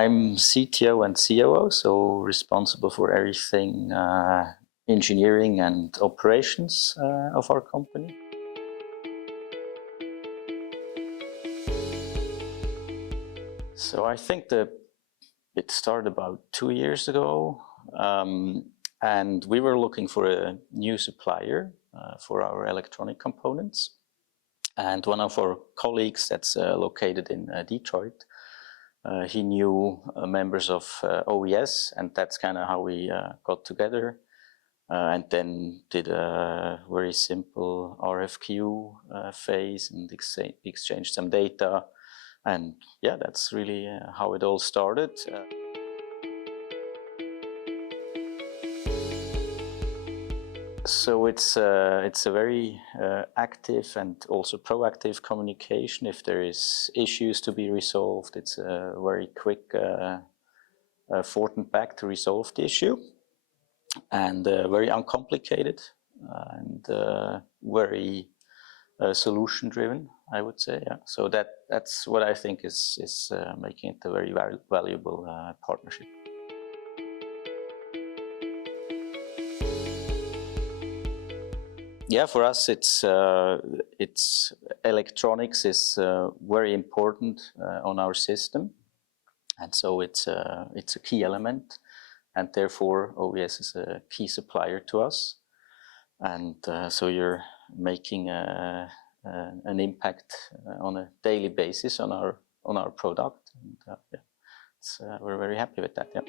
I'm CTO and COO, so responsible for everything engineering and operations of our company. So I think it started about 2 years ago, and we were looking for a new supplier for our electronic components. And one of our colleagues that's located in Detroit, he knew members of OES, and that's kind of how we got together. And then did a very simple RFQ phase and exchanged some data. And yeah, that's really how it all started. So it's a very active and also proactive communication. If there is issues to be resolved, it's a very quick forth and back to resolve the issue, and very uncomplicated and very solution driven, I would say. Yeah. So that's what I think is making it a very valuable partnership. Yeah, for us, it's electronics is very important on our system, and so it's a key element, and therefore OES is a key supplier to us, and so you're making an impact on a daily basis on our product, and yeah, we're very happy with that. Yeah.